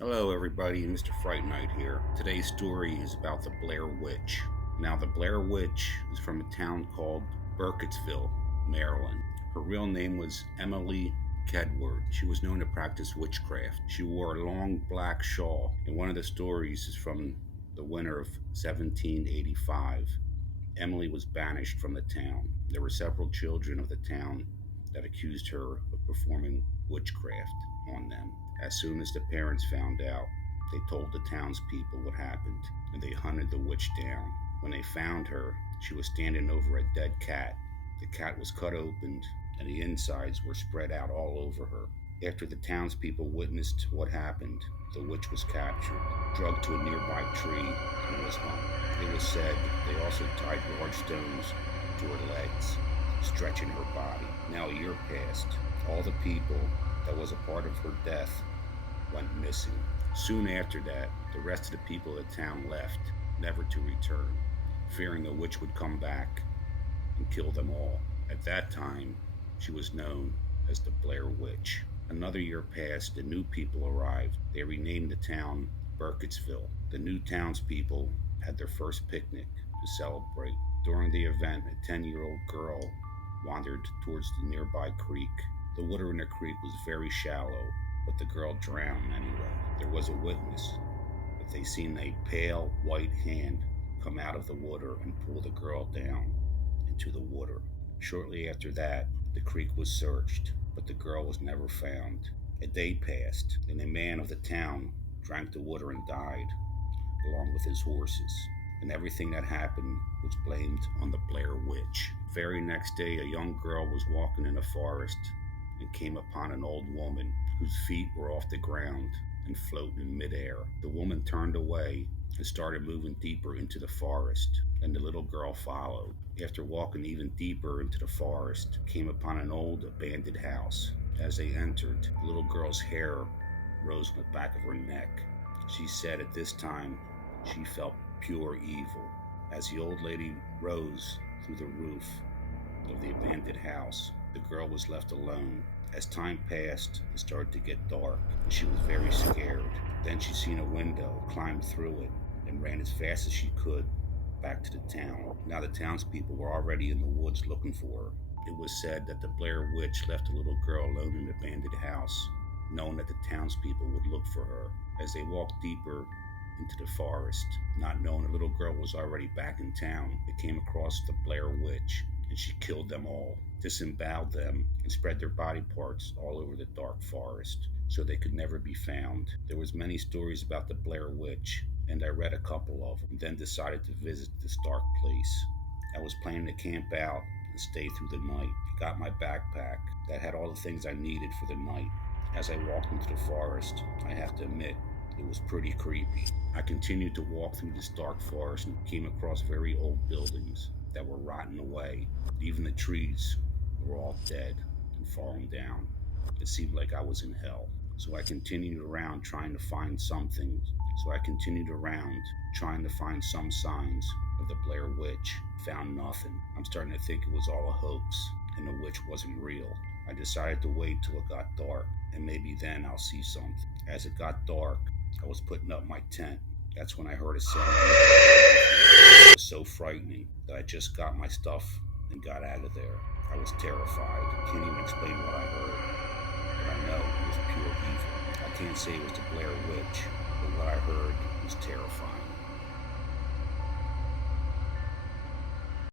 Hello, everybody. Mr.FrightNight here. Today's story is about the Blair Witch. Now, the Blair Witch is from a town called Burkittsville, Maryland. Her real name was Emily Kedward. She was known to practice witchcraft. She wore a long black shawl, and one of the stories is from the winter of 1785. Emily was banished from the town. There were several children of the town that accused her of performing witchcraft on them. As soon as the parents found out, they told the townspeople what happened, and they hunted the witch down. When they found her, she was standing over a dead cat. The cat was cut open, and the insides were spread out all over her. After the townspeople witnessed what happened, the witch was captured, dragged to a nearby tree, and was hung. It was said they also tied large stones to her legs, stretching her body. Now a year passed. All the people that was a part of her death went missing. Soon after that, the rest of the people of the town left, never to return, fearing a witch would come back and kill them all. At that time, she was known as the Blair Witch. Another year passed and new people arrived. They renamed the town Burkittsville. The new townspeople had their first picnic to celebrate. During the event, a 10-year-old girl wandered towards the nearby creek. The water in the creek was very shallow, but the girl drowned anyway. There was a witness that they seen a pale white hand come out of the water and pull the girl down into the water. Shortly after that, the creek was searched, but the girl was never found. A day passed, and a man of the town drank the water and died, along with his horses. And everything that happened was blamed on the Blair Witch. The very next day, a young girl was walking in a forest and came upon an old woman whose feet were off the ground and floating in midair. The woman turned away and started moving deeper into the forest, and the little girl followed. After walking even deeper into the forest, came upon an old abandoned house. As they entered, the little girl's hair rose on the back of her neck. She said at this time she felt pure evil. As the old lady rose through the roof of the abandoned house, the girl was left alone. As time passed, it started to get dark, and she was very scared. Then she seen a window, climbed through it, and ran as fast as she could back to the town. Now the townspeople were already in the woods looking for her. It was said that the Blair Witch left a little girl alone in the abandoned house, knowing that the townspeople would look for her. As they walked deeper into the forest, not knowing the little girl was already back in town, they came across the Blair Witch, and she killed them all, disemboweled them, and spread their body parts all over the dark forest, so they could never be found. There was many stories about the Blair Witch, and I read a couple of them, and then decided to visit this dark place. I was planning to camp out and stay through the night. I got my backpack that had all the things I needed for the night. As I walked into the forest, I have to admit, it was pretty creepy. I continued to walk through this dark forest and came across very old buildings that were rotting away. Even the trees were all dead and falling down. It seemed like I was in hell. So I continued around trying to find something. Trying to find some signs of the Blair Witch. Found nothing. I'm starting to think it was all a hoax and the witch wasn't real. I decided to wait till it got dark, and maybe then I'll see something. As it got dark, I was putting up my tent. That's when I heard a sound. It was so frightening that I just got my stuff and got out of there. I was terrified. I can't even explain what I heard, but I know it was pure evil. I can't say it was the Blair Witch,